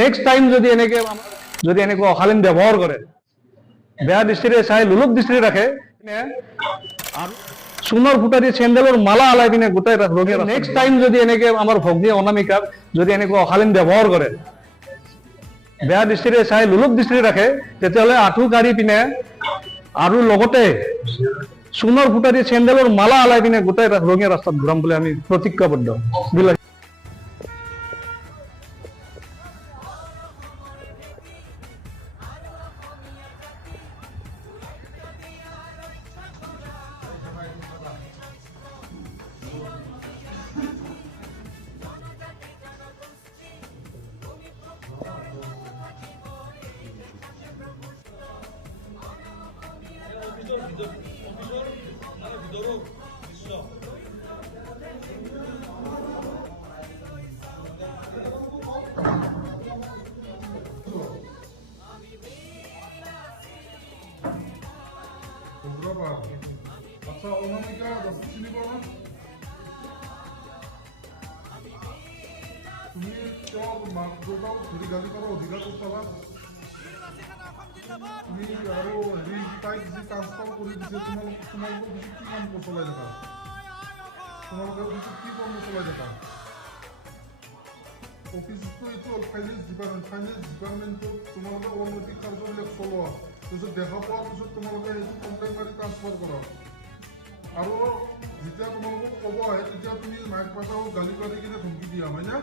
Next time যদি এনেকুৱা অশালীন ব্যৱহাৰ কৰে, বেয়া দৃষ্টিৰে চাই লোলুপ দৃষ্টিৰে ৰাখে, আৰু সোণৰ ফুটা দি চেণ্ডেলৰ মালা আলাই পিনে গোটাই ৰোগী, নেক্সট টাইম যদি এনেকে আমাৰ ভগ্নী অনামিকাক যদি এনেকুৱা অশালীন ব্যৱহাৰ কৰে, বেয়া দৃষ্টিৰে চাই লোলুপ দৃষ্টিৰে ৰাখে, তেতিয়াহ'লে আঁঠু কাঢ়ি পিনে আৰু লগতে সোণৰ ফুটা দি চেণ্ডেলৰ মালা আলাই পিনে গোটাই ৰঙীয়া ৰাস্তাত ঘূৰাম বুলি আমি প্ৰতিজ্ঞাবদ্ধ। আচ্ছা, অনামিকা ৰাস্তা চিনি পাও না? তুমি মাক দেউতাক ধৰি গালি কৰাৰ অধিকাৰ ক'ত পালা? তুমি আৰু হেৰি তাইক যি ট্ৰান্সফাৰ কৰি দিছে, তোমালোকৰ পিছত কি কাম চলাই থাকা? তোমালোকৰ পিছত কি কৰ্ম চলাই থাকা? অফিচটো এইটো ফাইনেন্স ডিপাৰ্টমেণ্টত তোমালোকে অনৈতিক কাৰ্যবিলাক চলোৱা, তাৰপিছত দেখা পোৱাৰ পিছত তোমালোকে সেইটো কমপ্লেইন কৰি ট্ৰান্সফাৰ কৰা, আৰু যেতিয়া তোমালোকক ক'ব আহে তেতিয়া তুমি মাইক পাতাও গালি পাতি কিনে ধমকি দিয়া, হয় না?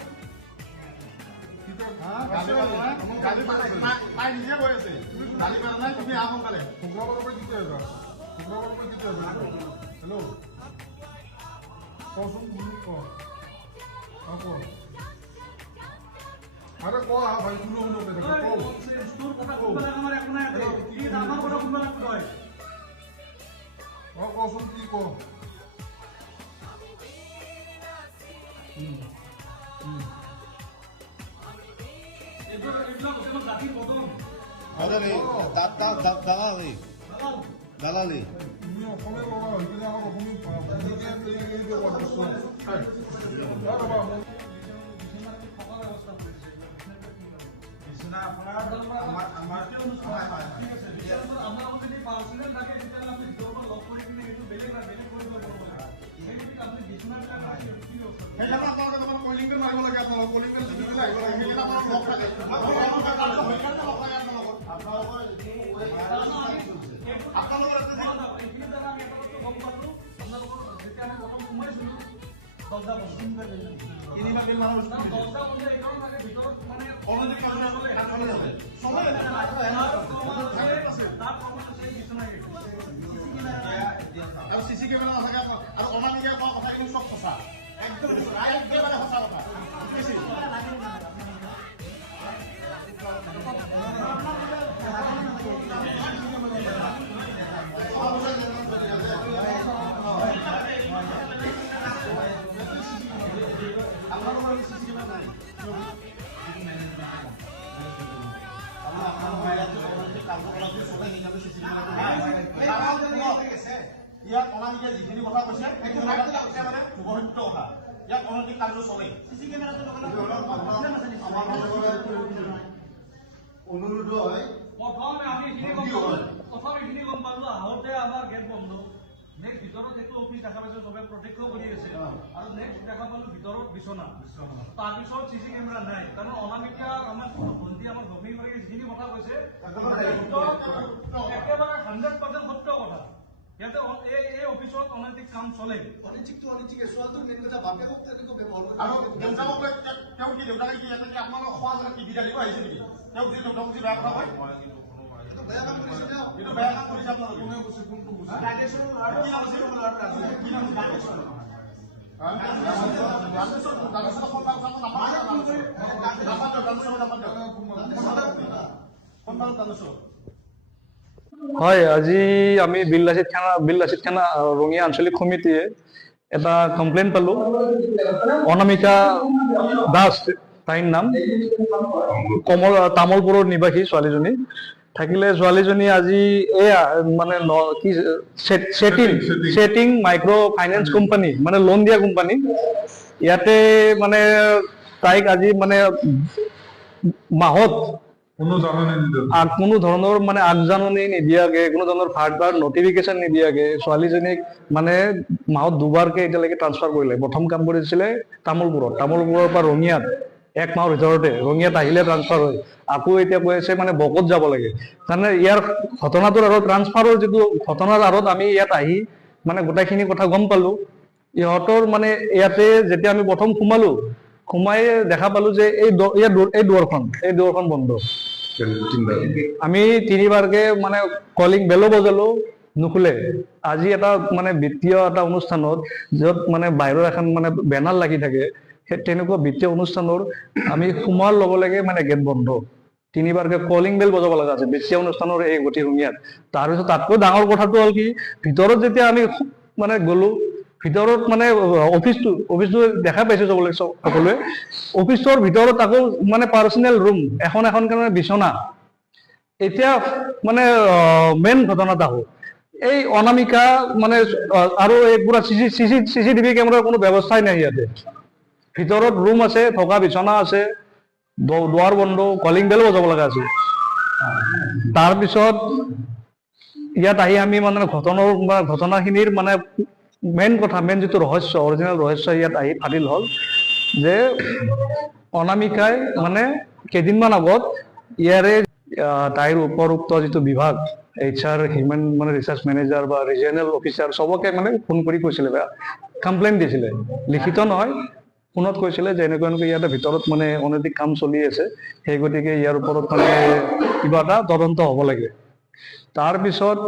হেল্ল' কচোন, আরে ক ভাই, শুনো কচোন কি ক? দালালি তুমি অসমীয়া ল'ৰা হৈ কিনে আমাক চিচি কেমেৰা নাথাকে আৰু অনামিকা কোৱা কথাখিনি চব সঁচা, একদম একেবাৰে সঁচা কথা। ইয়াত অনামিকে যিখিনি কথা কৈছে শুভসত্য কথা, ইয়াত অনৈতিক কাৰ্য চলে। অনুৰোধ হয়, প্ৰথম এইখিনি গম পালো আহোঁতে আমাৰ গেট বন্ধ, নেক্সট ভিতৰত এইটো অফিচ দেখা পাইছো, চবে প্ৰত্যক্ষ কৰি আছে, আৰু নেক্সট দেখা পালো ভিতৰত বিচনা, তাৰপিছত চিচি কেমেৰা নাই, কাৰণ অনামিকা আমাৰ ভণ্টি আমাৰ ভগ্নী কৰি যিখিনি কথা কৈছে একেবাৰে 100% সত্য কথা। ইয়াতে এই অফিচত অনৈতিক কাম চলে। আৰু দেউতাকক তেওঁ কি দেউতাকে কি এটা কি আপোনালোক খোৱা জেগাত টিভি দিব আহিছে নেকি? তেওঁ যি দেউতাক যি বেয়া কথা হয়, বেয়া কাম কৰিছে, এইটো বেয়া কাম কৰিছে আপোনালোকে। কোনে কৈছে, কোনটো কৈছে? হয়, আজি আমি বিল্লাচিত থানা ৰঙিয়া আঞ্চলিক সমিতিয়ে এটা কমপ্লেইন পালো। অনামিকা দাস তাইৰ নাম, তামোলপুৰৰ নিবাসী ছোৱালীজনী থাকিলে। ছোৱালীজনী আজি এয়া মানে সেটিং মাইক্ৰ ফাইনেন্স কোম্পানী, মানে লোন দিয়া কোম্পানী, ইয়াতে মানে তাইক আজি মানে মাহত কোনো জাননী নিদিয়ে কোনো ধৰণৰ মানে আগজাননী নিদিয়াকে, কোনো ধৰণৰ ফাৰ্ডাৰ নটিফিকেশ্যন নিদিয়াকে ছোৱালীজনীক মানে মাহত দুবাৰকে এতিয়ালৈকে ট্ৰান্সফাৰ কৰিলে। প্ৰথম কাম কৰিছিলে তামোলপুৰৰ পৰা ৰঙিয়াত, 1 মাহৰ ভিতৰতে ৰঙিয়াত আহিলে ট্ৰান্সফাৰ হয়। আকৌ এতিয়া কৈ আছে মানে বকত যাব লাগে। তাৰমানে ইয়াৰ ঘটনাটোৰ আৰু ট্ৰান্সফাৰৰ যিটো ঘটনাৰ আঁৰত আমি ইয়াত আহি মানে গোটেইখিনি কথা গম পালো। ইহঁতৰ মানে ইয়াতে যেতিয়া আমি প্ৰথম সোমাই দেখা পালো যে এই দুৱাৰখন বন্ধ। আমি 3বাৰকে মানে কলিং বেলো বজালো, নুখুলে। আজি এটা মানে বিত্তীয় এটা অনুষ্ঠানত য'ত মানে বাহিৰৰ এখন মানে বেনাৰ লাগি থাকে, সেই তেনেকুৱা বিত্তীয় অনুষ্ঠানৰ আমি সোমোৱাৰ লগে লগে মানে গেট বন্ধ। 3বাৰকে কলিং বেল বজাব লগা আছে বিত্তীয় অনুষ্ঠানৰ এই গতি ৰঙিয়াত। তাৰপিছত তাতকৈ ডাঙৰ কথাটো হ'ল কি, ভিতৰত যেতিয়া আমি মানে গ'লো, ভিতৰত মানে অফিচটো দেখা পাইছো সকলোৱে। অফিচৰ ভিতৰত আকৌ মানে পাৰ্চনেল ৰুম এখন কাৰণে বিচনা। এতিয়া মানে মেইন ঘটনাটা হ'ল এই অনামিকা মানে আৰু এই পুৰা CCTV কেমেৰাৰ কোনো ব্যৱস্থাই নাই ইয়াতে। ভিতৰত ৰুম আছে, থকা বিচনা আছে, দুৱাৰ বন্ধ, কলিং বেলো বজাব লগা আছে। তাৰপিছত ইয়াত আহি আমি মানে ঘটনাখিনিৰ মানে মেইন যিটো ৰহস্য, অৰিজিনেল ৰহস্য ইয়াত আহি ফাদিল হ'ল যে অনামিকাই মানে কেইদিনমান আগত ইয়াৰে তাইৰ উপৰোক্ত যিটো বিভাগ, HR, হিউমেন মানে ৰিচাৰ্চ মেনেজাৰ বা ৰিজিয়নেল অফিচাৰ চবকে মানে ফোন কৰি কৈছিলে বা কমপ্লেইন দিছিলে। লিখিত নহয়, ফোনত কৈছিলে যে এনেকুৱা ইয়াতে ভিতৰত মানে অনৈতিক কাম চলি আছে, সেই গতিকে ইয়াৰ ওপৰত মানে কিবা এটা তদন্ত হ'ব লাগে। তাৰপিছত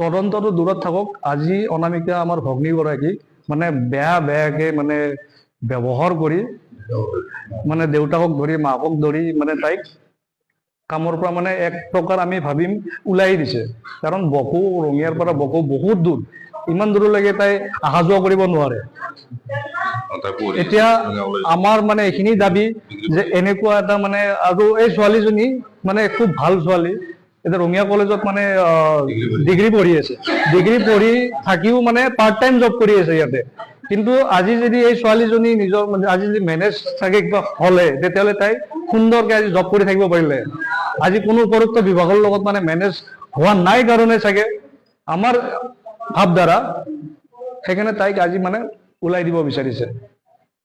তদন্তটো দূৰত থাকক, আজি অনামিকা আমাৰ ভগ্নীগৰাকীক মানে বেয়াকে মানে ব্যৱহাৰ কৰি মানে দেউতাকক ধৰি মাকক ধৰি মানে তাইক কামৰ পৰা মানে এক প্ৰকাৰ আমি ভাবিম ওলাই দিছে। কাৰণ ৰঙিয়াৰ পৰা বহুত দূৰ, ইমান দূৰলৈকে তাই অহা যোৱা কৰিব নোৱাৰে। এতিয়া আমাৰ মানে এইখিনি দাবী যে এনেকুৱা এটা মানে, আৰু এই ছোৱালীজনী মানে খুব ভাল ছোৱালী, এতিয়া ৰঙিয়া কলেজত মানে ডিগ্ৰী পঢ়ি আছে, ডিগ্ৰী পঢ়ি থাকিও মানে পাৰ্ট টাইম জব কৰি আছে ইয়াতে। কিন্তু আজি যদি এই ছোৱালীজনী নিজৰ মানে আজি যদি মেনেজ থাকে কিবা হ'লে, তেতিয়াহ'লে তাই সুন্দৰকে আজি জব কৰি থাকিব পাৰিলে। আজি কোনো উপৰোক্ত বিভাগৰ লগত মানে মেনেজ হোৱা নাই কাৰণে চাগে আমাৰ ভাৱধাৰা, সেইকাৰণে তাইক আজি মানে ওলাই দিব বিচাৰিছে।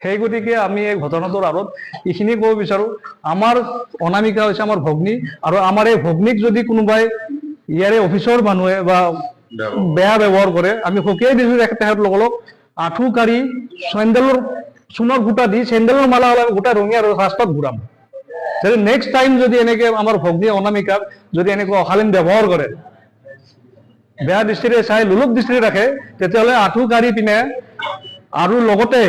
সেই গতিকে আমি এই ঘটনাটোৰ আঁৰত এইখিনি ক'ব বিচাৰো, আমাৰ অনামিকা হৈছে আমাৰ ভগ্নী, আৰু আমাৰ এই ভগ্নীক যদি কোনোবাই ইয়াৰে অফিচৰ মানুহে বা বেয়া ব্যৱহাৰ কৰে, আমি সকীয়াই দিছো তেখেতলোকক আঁঠু কাঢ়ি চেণ্ডেলৰ চূণৰ ফুটা দি চেণ্ডেলৰ মালা গোটাই ৰঙিয়া ৰাস্তাত ঘূৰাম। যদি নেক্সট টাইম যদি এনেকে আমাৰ ভগ্নী অনামিকাক যদি এনেকুৱা অশালীন ব্যৱহাৰ কৰে, বেয়া দৃষ্টিৰে চাই, লোলুপ দৃষ্টিৰে ৰাখে, তেতিয়াহ'লে আঁঠু কাঢ়ি পিনে আৰু লগতে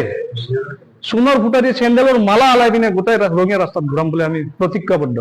চূণৰ ফুটা দি চেণ্ডেলৰ মালা আলাই পিনে গোটেই ৰঙিয়া ৰাস্তাত ঘূৰাম বুলি আমি প্ৰতিজ্ঞাবদ্ধ।